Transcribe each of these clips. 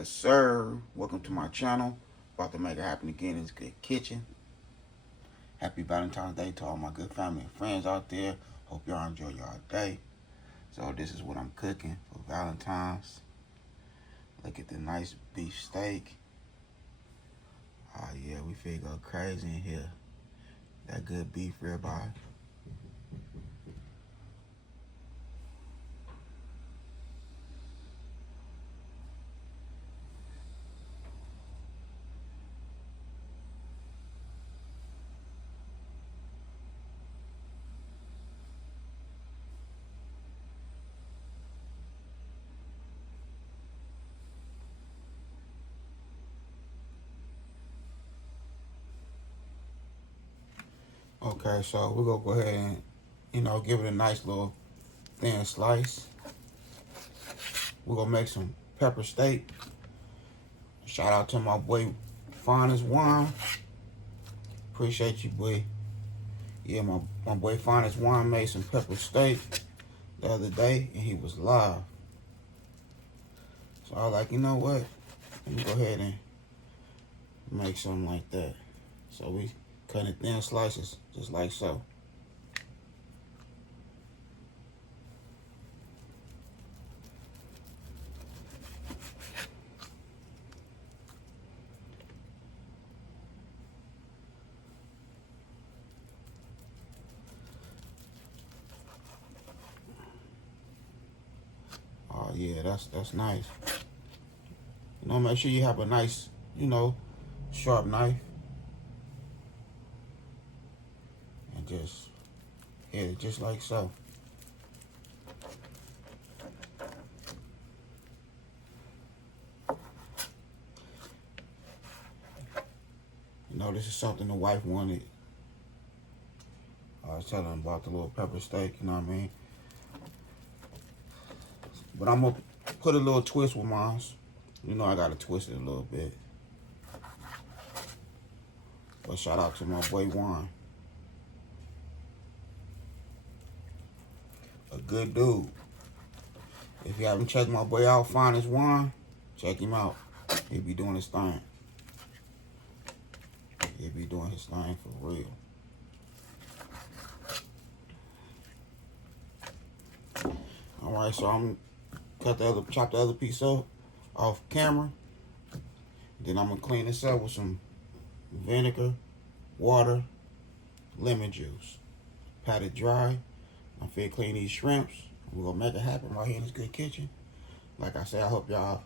Yes, sir. Welcome to my channel. About to make it happen again in this good kitchen. Happy Valentine's Day to all my good family and friends out there. Hope y'all enjoy y'all day. So this is what I'm cooking for Valentine's. Look at the nice beef steak. Oh yeah, we finna go crazy in here. That good beef ribeye. Okay, so we're gonna go ahead and, give it a nice little thin slice. We're gonna make some pepper steak. Shout out to my boy Finest Wine. Appreciate you, boy. Yeah, my boy Finest Wine made some pepper steak the other day and he was live. So I was like, you know what? Let me go ahead and make something like that. So we cut it thin slices, just like so. Oh yeah, that's nice. Make sure you have a nice, sharp knife. And just hit it just like so. This is something the wife wanted. I was telling them about the little pepper steak, you know what I mean? But I'm gonna put a little twist with mine. I gotta twist it a little bit. But shout out to my boy Juan. A good dude. If you haven't checked my boy out, Finest Juan, check him out. He be doing his thing. He be doing his thing for real. Alright, so I'm chop the other piece off camera. Then I'm gonna clean this up with some vinegar, water, lemon juice. Pat it dry. I'm finna clean these shrimps. We're gonna make it happen right here in this good kitchen. Like I said, I hope y'all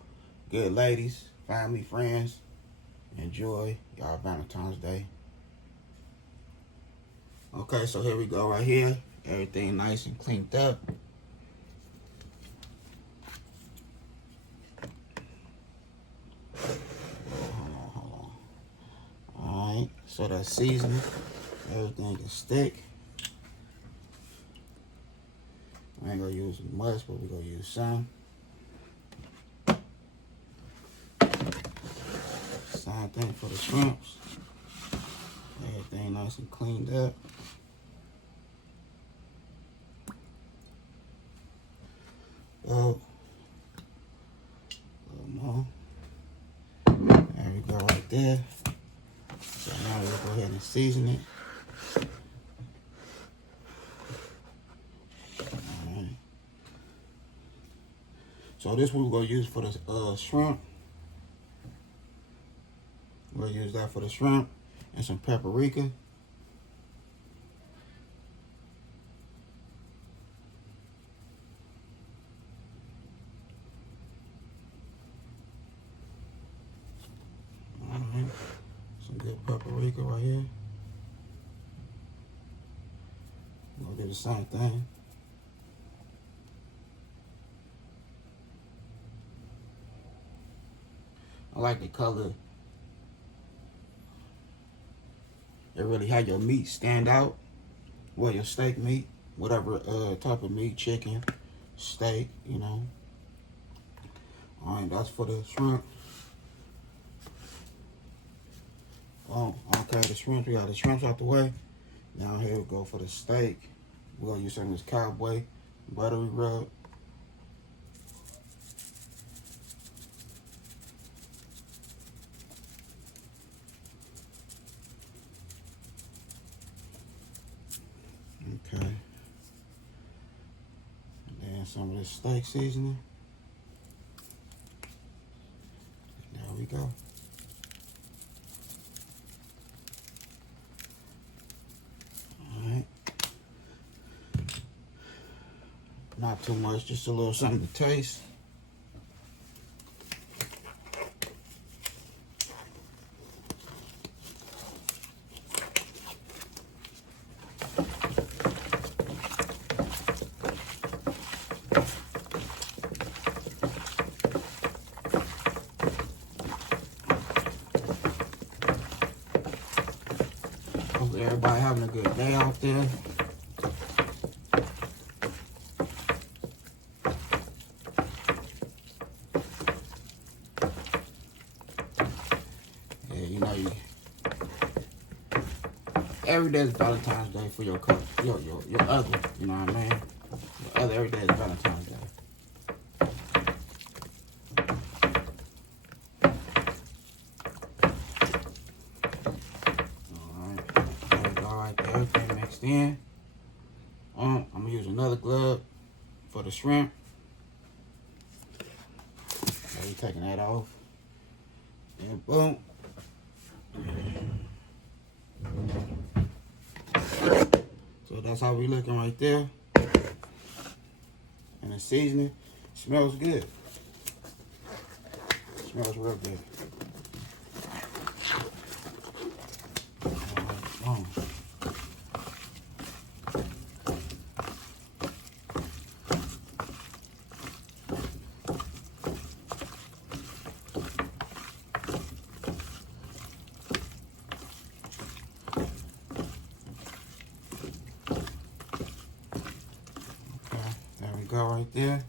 good ladies, family, friends, enjoy y'all Valentine's Day. Okay, so here we go right here. Everything nice and cleaned up. Hold on. Alright, so that seasoning, everything can stick. I ain't gonna use much, but we're gonna use some. Same thing for the shrimps. Everything nice and cleaned up. Oh, a little more. There we go right there. So now we'll go ahead and season it. Alright. So this one we're gonna use for the shrimp. We'll use that for the shrimp and some paprika. Alright, some good paprika right here. We'll do the same thing. I like the color. It really had your meat stand out. Well, your steak meat, whatever type of meat, chicken, steak, All right, that's for the shrimp. Oh, okay, the shrimp, we got the shrimps out the way. Now here we go for the steak. We're gonna use some of this COWBOY buttery rub. some of this steak seasoning. There we go. Alright. Not too much, just a little something to taste. Hope everybody having a good day out there. Yeah, you know, every day is Valentine's Day for your other, you know what I mean? Your other, every day is Valentine's Day. Everything mixed in. I'm gonna use another glove for the shrimp. So you're taking that off. And boom. So that's how we looking right there. And the seasoning smells good. Smells real good. Go right there.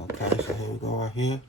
Okay, so here we go right here.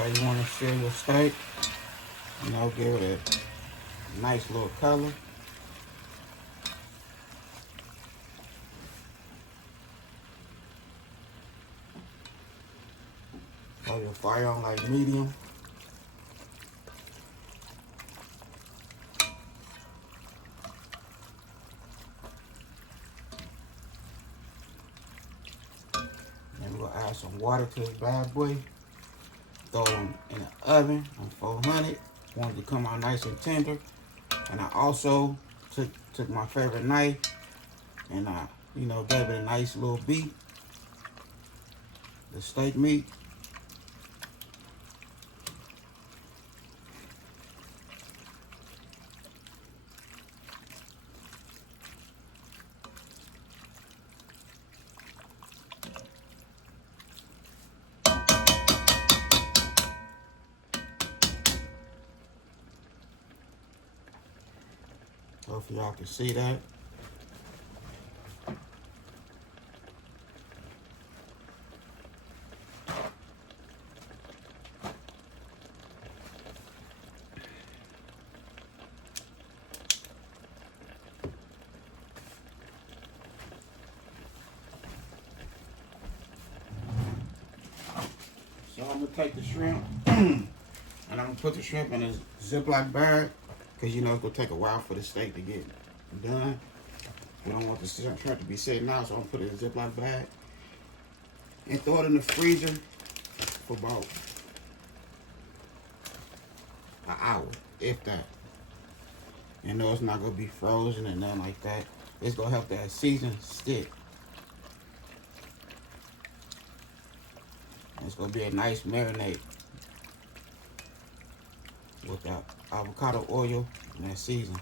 Okay, you want to sear your steak, you know, give it a nice little color. Hold your fire on like medium. Then we'll add some water to this bad boy. Throw them in the oven on 400. Want it to come out nice and tender. And I also took my favorite knife and you know, gave it a nice little beat. The steak meat. Hopefully y'all can see that. So I'm gonna take the shrimp and I'm gonna put the shrimp in a Ziploc bag. Because you know it's going to take a while for the steak to get done. We don't want the shrimp to be sitting out, so I'm going to put it in a Ziploc bag. And throw it in the freezer for about an hour, if that. You know it's not going to be frozen and nothing like that. It's going to help that season stick. And it's going to be a nice marinade with that avocado oil and that season.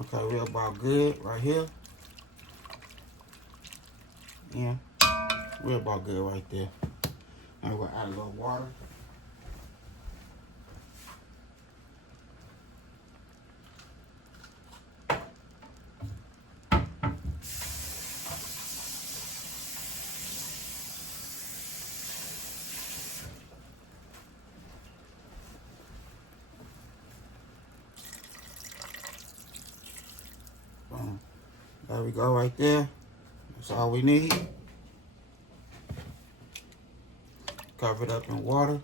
Okay, we're about good right here. Yeah, we're about good right there. Now we're gonna add a little water. Boom. There we go right there. That's all we need. Cover it up in water.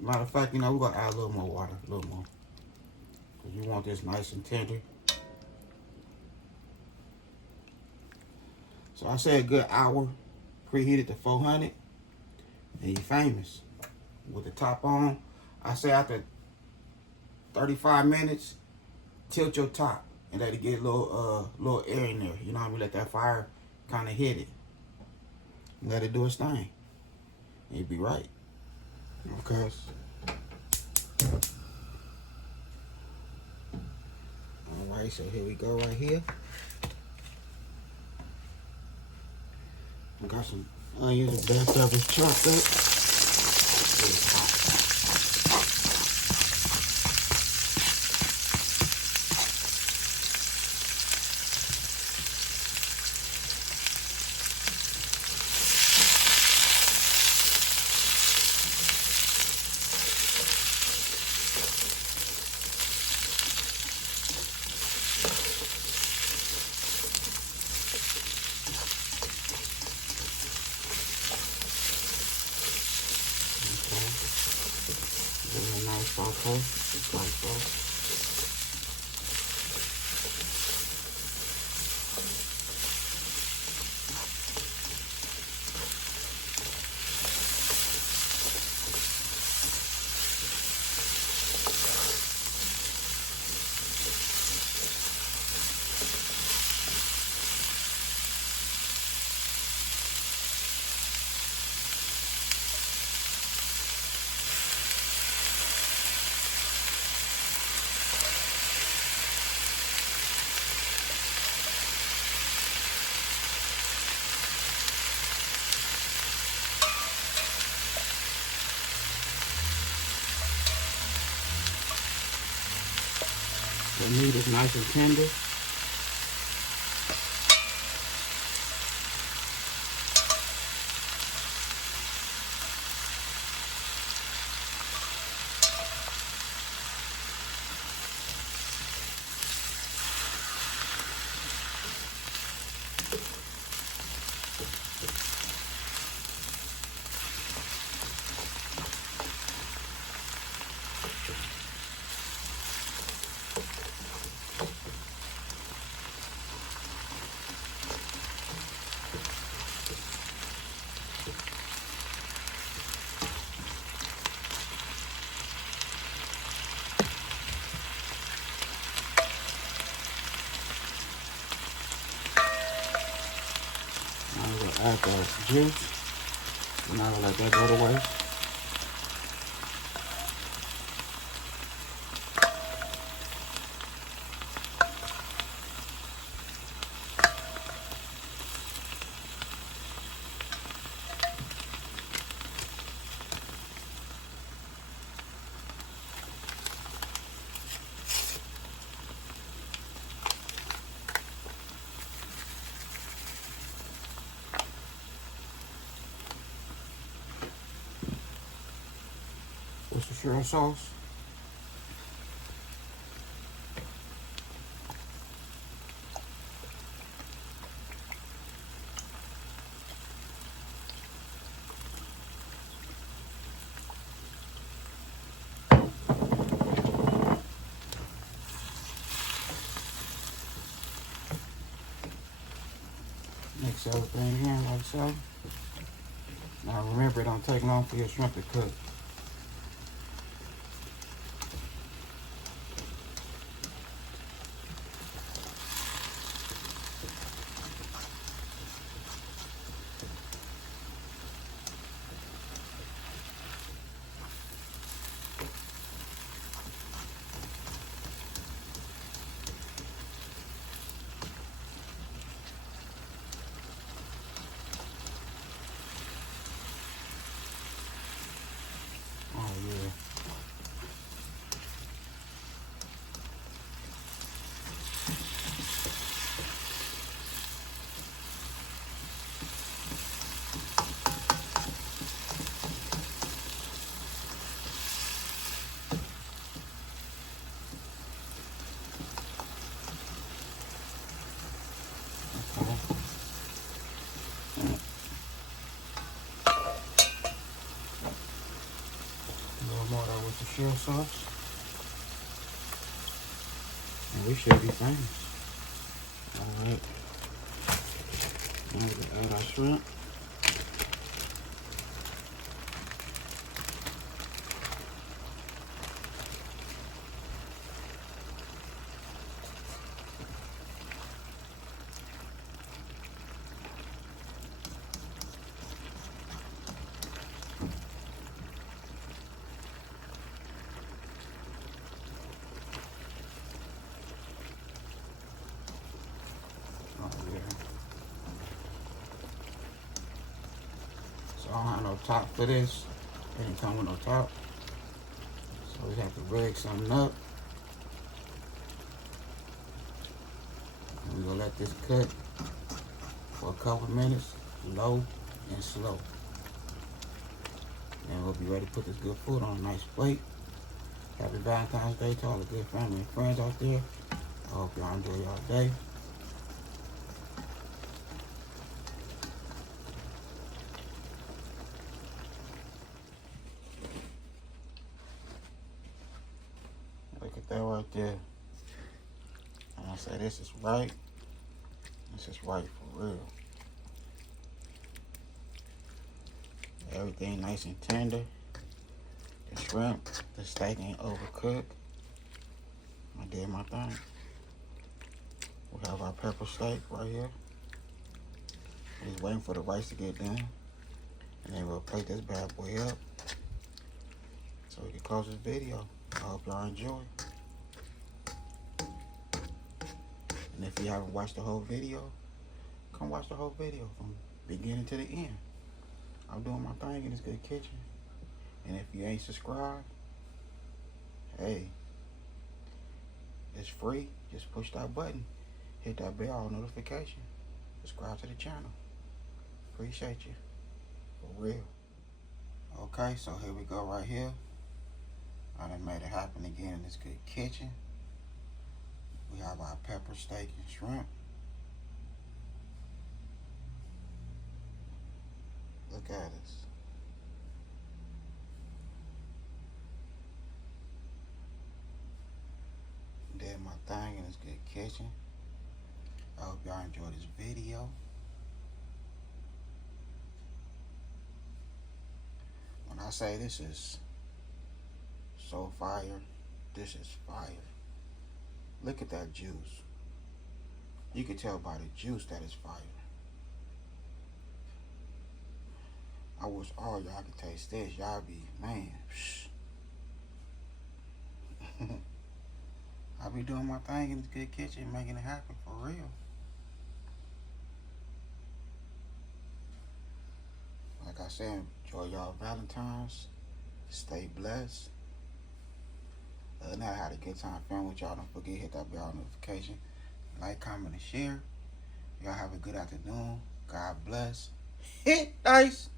Matter of fact, you know, we're gonna add a little more water, a little more. Cause you want this nice and tender. So I say a good hour, preheat it to 400, and you're famous. With the top on, I say after 35 minutes, tilt your top and let it get a little air in there. You know what I mean? Let that fire kind of hit it. Let it do its thing. You'll be right. Okay. Alright, so here we go right here. I got some onions and bell peppers chopped up. Saute, just like so. The meat is nice and tender. Add the juice. And I will let that go to waste. Worcestershire sauce. Mix everything in like so. Now remember, it don't take long for your shrimp to cook. Worcestershire sauce. And we should be famous. Alright. Now we can add our shrimp. I don't have no top for this. It didn't come with no top. So we have to rig something up. And we're gonna let this cook for a couple of minutes, low and slow. Then we'll be ready to put this good food on a nice plate. Happy Valentine's Day to all the good family and friends out there. I hope y'all enjoy y'all day. Look at that right there. And I say this is right. This is right for real. Everything nice and tender. The shrimp, the steak ain't overcooked. I did my thing. We have our pepper steak right here. Just waiting for the rice to get done. And then we'll plate this bad boy up so we can close this video. I hope y'all enjoy. And if you haven't watched the whole video, come watch the whole video from beginning to the end. I'm doing my thing in this good kitchen. And if you ain't subscribed, hey, it's free. Just push that button. Hit that bell notification. Subscribe to the channel. Appreciate you. For real. Okay, so here we go right here. I done made it happen again in this good kitchen. We have our pepper steak and shrimp. Look at us. Did my thing in this good kitchen. I hope y'all enjoyed this video. When I say this is so fire, this is fire. Look at that juice. You can tell by the juice that it's fire. I wish all y'all could taste this. Y'all be, man, I be doing my thing in this good kitchen, making it happen for real. Like I said, enjoy y'all Valentines. Stay blessed. Other than that, I had a good time filming with y'all. Don't forget, hit that bell notification. Like, comment, and share. Y'all have a good afternoon. God bless. Hit dice.